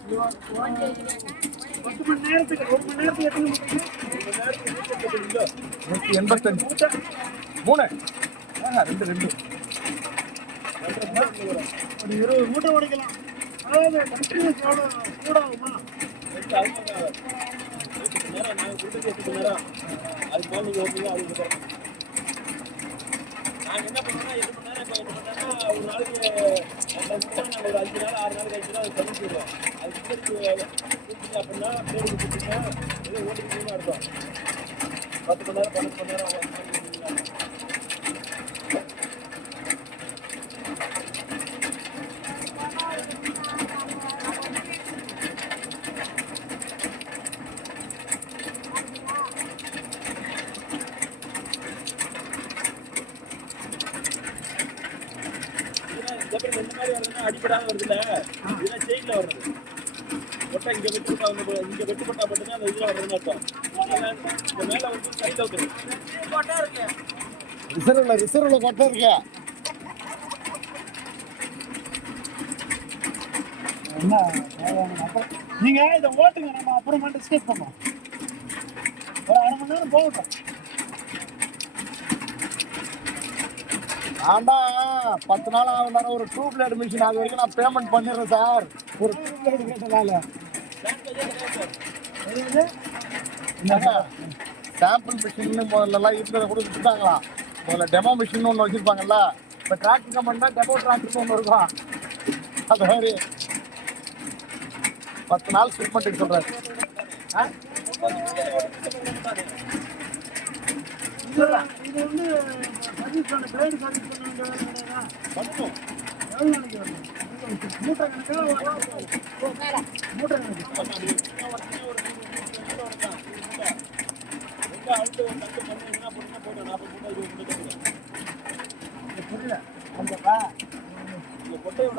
10 மணி நேரத்துக்கு 1 மணி நேரத்துக்கு எத்தனை மூட்டை? 185 3 2 ஒரு 20 மூட்டை உடைக்கலாம். அதாவது கண்டினியூஸ் எவ்வளோ கூட ஆகுமா? அது போல நீங்கள் ஓட்டுங்க. அது நாங்கள் என்ன பண்ணுவோம்னா 8 மணி நேரம், இப்போ 8 மணி நேரம் ஒரு நாளைக்கு நாங்கள் ஒரு 5 நாள் 6 நாள் கழிச்சு தான் அதை கழிச்சிடுவோம். அது கூப்பிட்டு அப்படின்னா பேருக்கு கூப்பிட்டுனா ஏதோ ஓட்டிக்கிட்டே இருக்கும். 10 மணி நேரம் 12 மணி நேரம் இந்த மாதிரி வருதுன்னா அடிப்படாம வருதுல்ல, இதெல்லாம் செயின்ல வர்றது. ஒட்டை இங்க வெட்டுப்பட்டா இங்க வெட்டுப்பட்டா மட்டும்தான் அந்த இதுல வர்றதுன்னு அர்த்தம். இந்த மேல வந்து கையில வந்துடும். ரிசர்வ்ல கொட்டை இருக்கு. என்ன நீங்க இதை ஓட்டுங்க, நம்ம அப்புறமா டிஸ்கஸ் பண்ணுவோம். ஒரு 1/2 மணி நேரம் போகட்டும். ஆண்டா 10 நாள் ஆகுனால ஒரு டியூப் லைட் மிஷின் அது வரைக்கும் நான் பேமெண்ட் பண்ணிடுறேன் சார். ஒரு டியூப் லைட் கேட்டதால சாம்பிள் மிஷின் முதல்லலாம் இருந்ததை கூட விட்டுட்டாங்களா. முதல்ல டெமோ மிஷின் ஒன்று வச்சுருப்பாங்கல்ல. இப்போ டிராக்டர் கம்பெனினா டெமோ டிராக்டர் ஒன்று இருக்கும். அது மாதிரி 10 நாள் ஸ்பிட்மெண்ட்டுக்கு சொல்கிறாரு. இது வந்து சர்வீஸான கிரேடு சர்வீஸ் பண்ணுவோம். எவ்வளோ நாளைக்கு வரும்? மூட்டை கணக்கா மூட்டை கணக்கு புரியல. அந்த கொட்டையோட